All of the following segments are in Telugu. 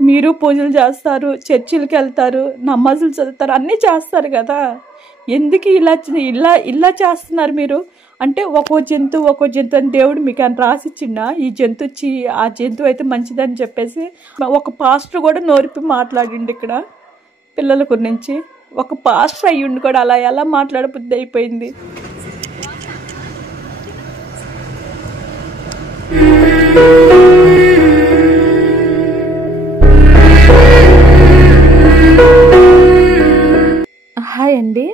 మీరు పూజలు చేస్తారు, చర్చిలకి వెళ్తారు, నమాజులు చదువుతారు, అన్నీ చేస్తారు కదా. ఎందుకు ఇలా చేస్తున్నారు మీరు? అంటే ఒక్కో జంతువు అని దేవుడు మీకు అని రాసిచ్చిండా? ఈ జంతు వచ్చి ఆ జంతువు అయితే మంచిదని చెప్పేసి ఒక పాస్టర్ కూడా నోరిపి మాట్లాడిండు ఇక్కడ పిల్లల గురించి. ఒక పాస్టర్ అయ్యుండి కూడా అలా ఎలా మాట్లాడబుద్ధి అయిపోయింది. హాయ్ అండి,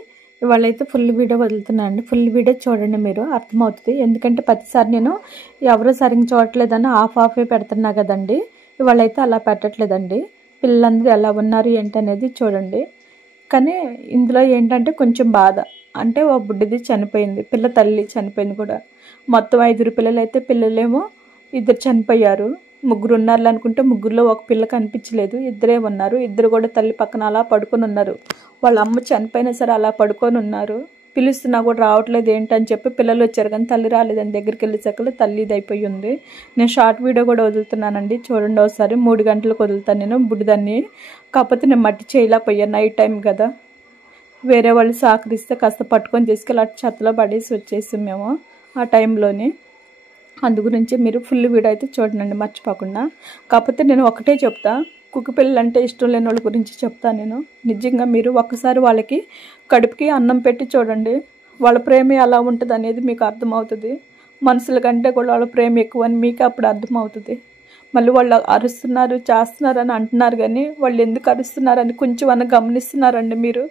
ఇవాళైతే ఫుల్ వీడియో వదులుతున్నాను అండి. ఫుల్ వీడియో చూడండి, మీరు అర్థమవుతుంది. ఎందుకంటే ప్రతిసారి నేను ఎవరో సరిగ్గా చూడట్లేదని హాఫే పెడుతున్నా కదండి. ఇవాళైతే అలా పెట్టట్లేదండి. పిల్లలందరూ ఎలా ఉన్నారు ఏంటి అనేది చూడండి. కానీ ఇందులో ఏంటంటే కొంచెం బాధ, అంటే ఓ బుడ్డిది చనిపోయింది, పిల్ల తల్లి చనిపోయింది కూడా. మొత్తం 5 పిల్లలు అయితే పిల్లలేమో 2 చనిపోయారు. 3 ఉన్నారు అనుకుంటే 3లో ఒక పిల్ల కనిపించలేదు, 2 ఉన్నారు. 2 కూడా తల్లి పక్కన అలా పడుకొని ఉన్నారు. వాళ్ళ అమ్మ చనిపోయినా సరే అలా పడుకొని ఉన్నారు. పిలుస్తున్నా కూడా రావట్లేదు ఏంటని చెప్పి పిల్లలు వచ్చారు కానీ తల్లి రాలేదని దగ్గరికి వెళ్ళేసరికి తల్లి ఇది అయిపోయి ఉంది. నేను షార్ట్ వీడియో కూడా వదులుతున్నానండి, చూడండి ఒకసారి. 3 గంటలకు వదులుతాను నేను బుడ్డిదాన్ని. కాకపోతే నేను మట్టి చేయలేకపోయాను, నైట్ టైం కదా. వేరే వాళ్ళు సహకరిస్తే కాస్త పట్టుకొని తీసుకెళ్ళి అటు చెత్తలో పడేసి వచ్చేసాం మేము ఆ టైంలోని. అందు గురించి మీరు ఫుల్ వీడియో అయితే చూడండి మర్చిపోకుండా. కాకపోతే నేను ఒకటే చెప్తా, కుక్క పిల్లలు అంటే ఇష్టం లేని వాళ్ళ గురించి చెప్తా నేను. నిజంగా మీరు ఒక్కసారి వాళ్ళకి కడుపుకి అన్నం పెట్టి చూడండి, వాళ్ళ ప్రేమ ఎలా ఉంటుంది అనేది మీకు అర్థమవుతుంది. మనుషుల కంటే కూడా వాళ్ళ ప్రేమ ఎక్కువ అని మీకు అప్పుడు అర్థమవుతుంది. మళ్ళీ వాళ్ళు అరుస్తున్నారు చేస్తున్నారని అంటున్నారు కానీ వాళ్ళు ఎందుకు అరుస్తున్నారని కొంచెం అన్న గమనిస్తున్నారండి మీరు?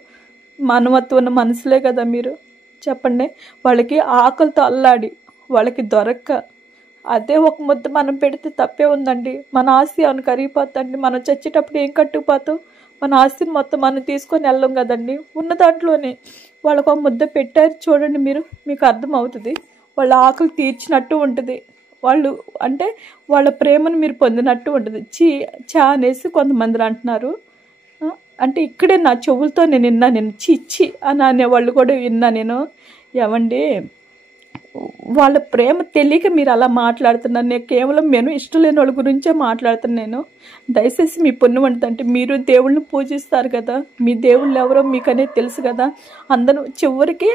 మానవత్వం ఉన్న మనుషులే కదా మీరు, చెప్పండి. వాళ్ళకి ఆకలితో అల్లాడి వాళ్ళకి దొరక్క అదే ఒక ముద్ద మనం పెడితే తప్పే ఉందండి. మన ఆస్తి అని కరిగిపోతుందండి. మనం చచ్చేటప్పుడు ఏం కట్టుకుపోతాం? మన ఆస్తిని మొత్తం మనం తీసుకొని వెళ్ళం కదండి. ఉన్న దాంట్లోనే వాళ్ళకు ఒక ముద్ద పెట్టారు చూడండి మీరు, మీకు అర్థమవుతుంది. వాళ్ళ ఆకలి తీర్చినట్టు ఉంటుంది. వాళ్ళు అంటే వాళ్ళ ప్రేమను మీరు పొందినట్టు ఉంటుంది. చా అనేసి కొంతమంది అంటున్నారు. అంటే ఇక్కడే నా చెవులతో నేను విన్నా, నేను చిచ్చి అని అనేవాళ్ళు కూడా విన్నా నేను. ఏమండి, వాళ్ళ ప్రేమ తెలియక మీరు అలా మాట్లాడుతున్నారు. నేను కేవలం నేను ఇష్టం లేని వాళ్ళ గురించే మాట్లాడుతున్నాను నేను. దయచేసి మీ పుణ్యం అంటే మీరు దేవుళ్ళని పూజిస్తారు కదా, మీ దేవుళ్ళు ఎవరో మీకు అనేది తెలుసు కదా. అందరూ చివరికి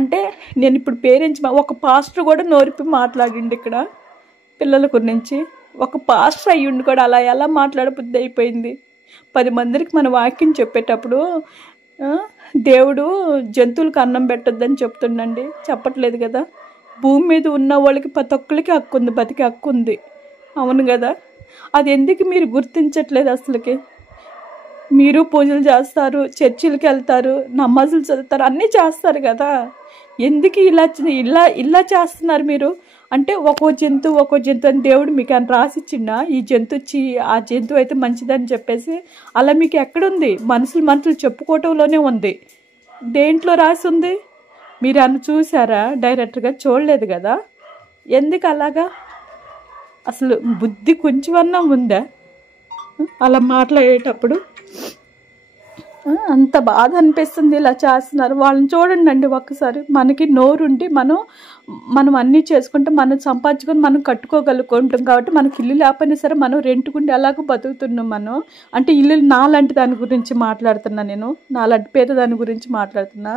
అంటే నేను ఇప్పుడు పేరెంట్స్ ఒక పాస్టర్ కూడా నోరిపి మాట్లాడిండు ఇక్కడ పిల్లల గురించి. ఒక పాస్టర్ అయ్యుండి కూడా అలా ఎలా మాట్లాడబుద్ధి అయిపోయింది. 10 మందికి మన వాక్యం చెప్పేటప్పుడు దేవుడు జంతువులకు అన్నం పెట్టొద్దని చెప్తుండండి, చెప్పట్లేదు కదా. భూమి మీద ఉన్న వాళ్ళకి ప్రతి ఒక్కరికి హక్కు ఉంది, బతికే హక్కు ఉంది, అవును కదా. అది ఎందుకు మీరు గుర్తించట్లేదు అసలుకి? మీరు పూజలు చేస్తారు, చర్చిలకి వెళ్తారు, నమాజులు చదువుతారు, అన్నీ చేస్తారు కదా. ఎందుకు ఇలా చేస్తున్నారు మీరు? అంటే ఒక్కో జంతువు అని దేవుడు మీకు అని రాసిచ్చిండా? ఈ జంతు వచ్చి ఆ జంతువు అయితే మంచిదని చెప్పేసి అలా మీకు ఎక్కడుంది? మనుషులు చెప్పుకోవటంలోనే ఉంది. దేంట్లో రాసి ఉంది? మీరు అన్న చూసారా? డైరెక్ట్గా చూడలేదు కదా. ఎందుకు అలాగా? అసలు బుద్ధి కొంచెమన్నా ఉందా అలా మాట్లాడేటప్పుడు? అంత బాధ అనిపిస్తుంది ఇలా చేస్తున్నారు. వాళ్ళని చూడండి అండి ఒక్కసారి. మనకి నోరుండి మనం అన్నీ చేసుకుంటే మనం సంపాదించుకొని మనం కట్టుకోగలుగుకుంటాం కాబట్టి మనకి ఇల్లు లేకపోయినా సరే మనం రెంట్కుంటే ఎలాగో బతుకుతున్నాం మనం. అంటే ఇల్లు నాలాంటి దాని గురించి మాట్లాడుతున్నా నేను, నాలాంటి పేద దాని గురించి మాట్లాడుతున్నా.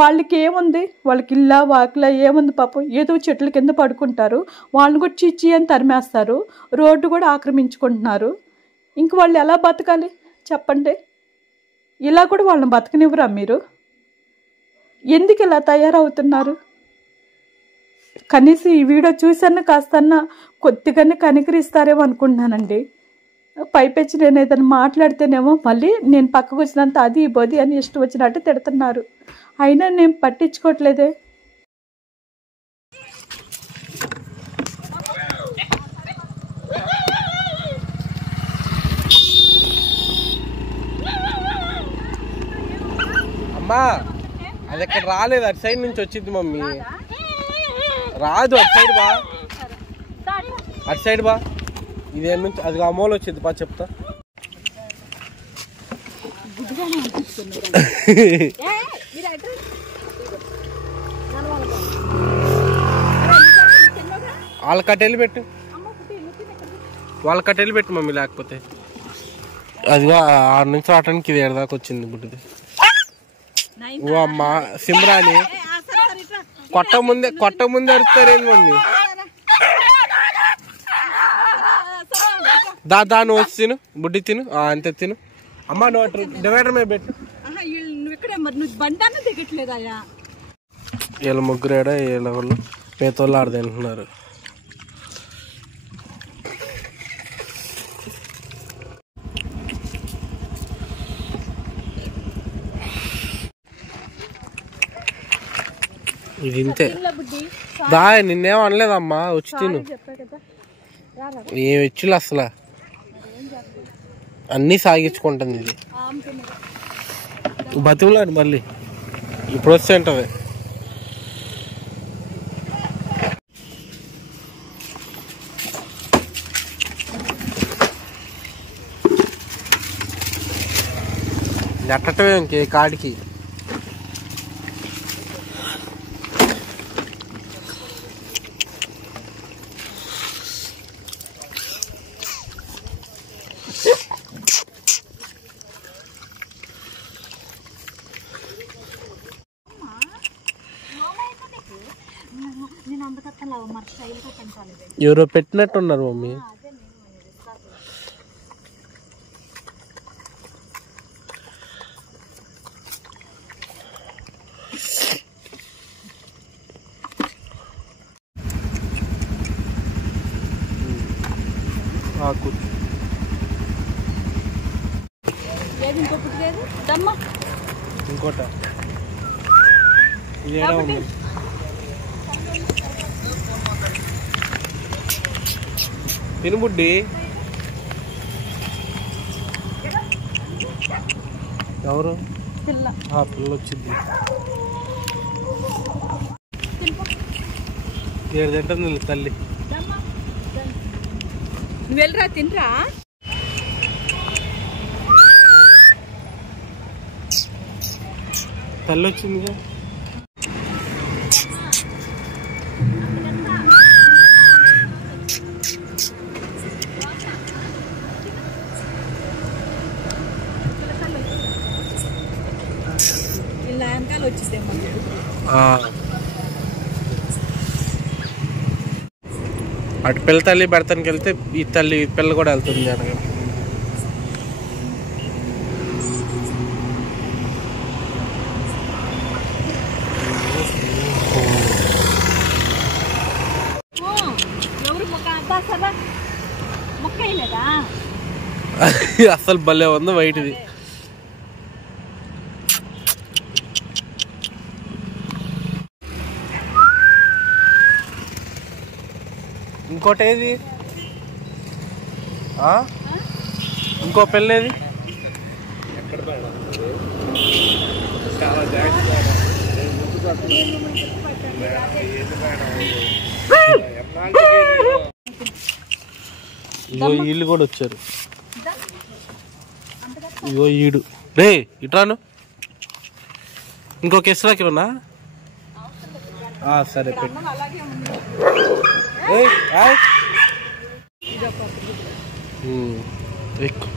వాళ్ళకి ఏముంది? వాళ్ళకి ఇల్లా వాకిలా ఏముంది? పాపం ఏదో చెట్ల కింద పడుకుంటారు. వాళ్ళని కూడా చీచి అని తరిమేస్తారు, రోడ్డు కూడా ఆక్రమించుకుంటున్నారు. ఇంక వాళ్ళు ఎలా బతకాలి చెప్పండి? ఇలా కూడా వాళ్ళని బతకనివ్వరా మీరు? ఎందుకు ఇలా తయారవుతున్నారు? కనీసం ఈ వీడియో చూసన్నా కాస్తన్నా కొద్దిగానే కనికరిస్తారేమో అనుకుంటున్నానండి. పైపెచ్చి నేను ఏదైనా మాట్లాడితేనేమో మళ్ళీ నేను పక్కకు వచ్చినంత అది బోది అని ఇష్టం వచ్చినట్టు తిడుతున్నారు. అయినా నేను పట్టించుకోవట్లేదే. అమ్మా అది ఎక్కడ రాలేదు, అటు సైడ్ నుంచి వచ్చింది మమ్మీ. రాదు, అటు సైడ్ బా, అటు సైడ్ బా. ఇదే నుంచి అది ఆ మూల వచ్చింది బా, చెప్తా. వాళ్ళ కట్టెళ్ళి పెట్టు. వాళ్ళ కట్టెలు పెట్టు మమ్మీ, లేకపోతే అదిగా 6 నుంచి రావటానికి ఇది ఏడు దాకా వచ్చింది బుడ్డిది. ఓ అమ్మా సిమ్రాని కొట్ట ముందే అరుస్తారేంది మమ్మీ? దా నువ్వు వచ్చి తిను, బుడ్డి తిను, అంతే తిను. అమ్మా నువ్వు డివైడర్ మీద పెట్టు. వీళ్ళ ముగ్గురు ఏడా వీళ్ళ వాళ్ళు పేతోళ్ళు ఆడదంటున్నారు. ఇది ఇంతే దా, నిన్నేం అనలేదమ్మా, వచ్చి తిను. ఏం ఇచ్చులు అసలు అన్నీ సాగించుకుంటుంది ఇది. బతిమలాడు మళ్ళీ ఇప్పుడు వస్తే ఉంటుంది. ఎట్టటమే ఇంకే కాడికి. ఎవరో పెట్టినట్టున్నారు మమ్మీ. ఇంకోట తిను బుడ్డి. ఎవరు పిల్ల వచ్చింది. ఏడు తింటుంది తల్లి. నువ్వు వెళ్ళరా తినరా. తల్లి వచ్చిందిగా. అటు పిల్ల తల్లి పెడతానికి వెళ్తే ఈ తల్లి పిల్ల కూడా వెళ్తుంది అనగా. అసలు భలే ఉంది వైట్ది. ఇంకోటి ఏది, ఇంకో పెళ్ళేది? ఇగో వీళ్ళు కూడా వచ్చారు. ఇగో ఈడు రే ఇట్రాను. ఇంకొక ఎస్రాకి ఉన్నా సరే పెట్టు. ఎక్కు.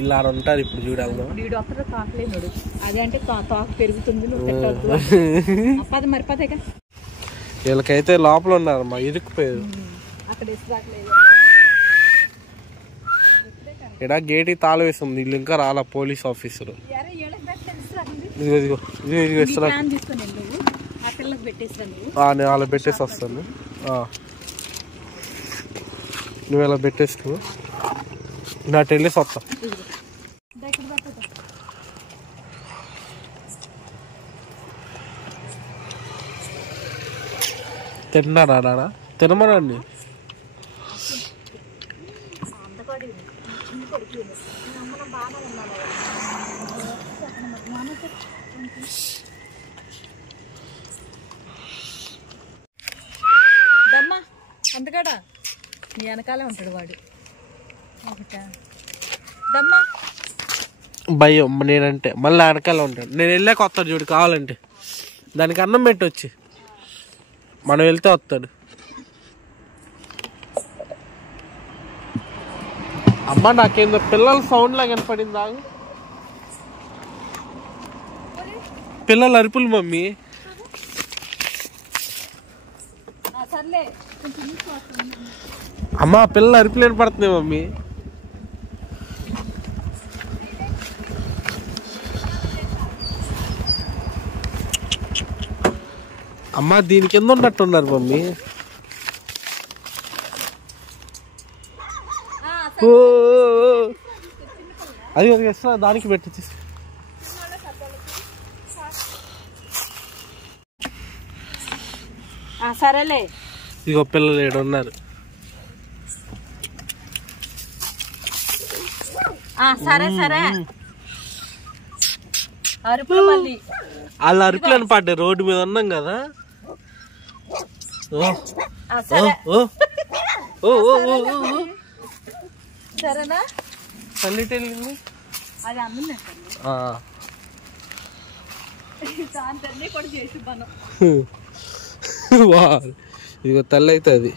ఇలా ఉంటారు ఇప్పుడు చూడాలి. వీళ్ళకైతే లోపల ఉన్నారమ్మా, ఇరుక్కుపోయారు. ఇక్కడ గేట్ తాళం వేస్తుంది, వీళ్ళు ఇంకా రాలా పోలీస్ ఆఫీసరు. నేను అలా పెట్టేసి వస్తాను. నువ్వు ఇలా పెట్టేసుకో, నా వెళ్ళేసి వస్తా. తిన్నారా నాన్న? తినమనండి. దమ్మా అందుకడా నీ వెనకాలే ఉంటాడు వాడు. దమ్మా భయం నేనంటే, మళ్ళీ వెనకాల ఉంటాడు. నేను వెళ్ళాక వస్తాడు చూడు, కావాలంటే దానికి అన్నం పెట్టొచ్చి మనం వెళ్తే వస్తాడు. అమ్మ నాకేందో పిల్లల సౌండ్ లా కనపడింది. ఆగు, పిల్లల అరుపులు మమ్మీ. అమ్మ పిల్లల అరుపులు వినపడుతున్నాయి మమ్మీ. అమ్మ దీని కింద ఉన్నట్టున్నారు మమ్మీ. అది వేస్తున్నా, దానికి పెట్టి సరేలే. ఇగో పిల్లలు ఏడు ఉన్నారు. సరే సరే అరుపులు మళ్ళీ వాళ్ళ అరుపులను పడ్డాయి. రోడ్డు మీద ఉన్నాం కదా. సరేనా తల్లి వెళ్ళింది అది అమ్మింది కూడా చేసి మనం. ఇదిగో తల్లి అయితే అది.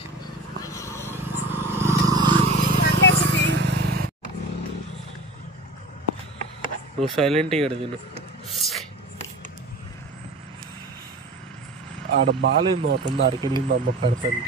నువ్వు సైలెంట్ ఇక్కడ తిను. ఆడ బాగాలేదు ఒకటి ఉంది, ఆడికి వెళ్ళింది అమ్మ పెడతాను.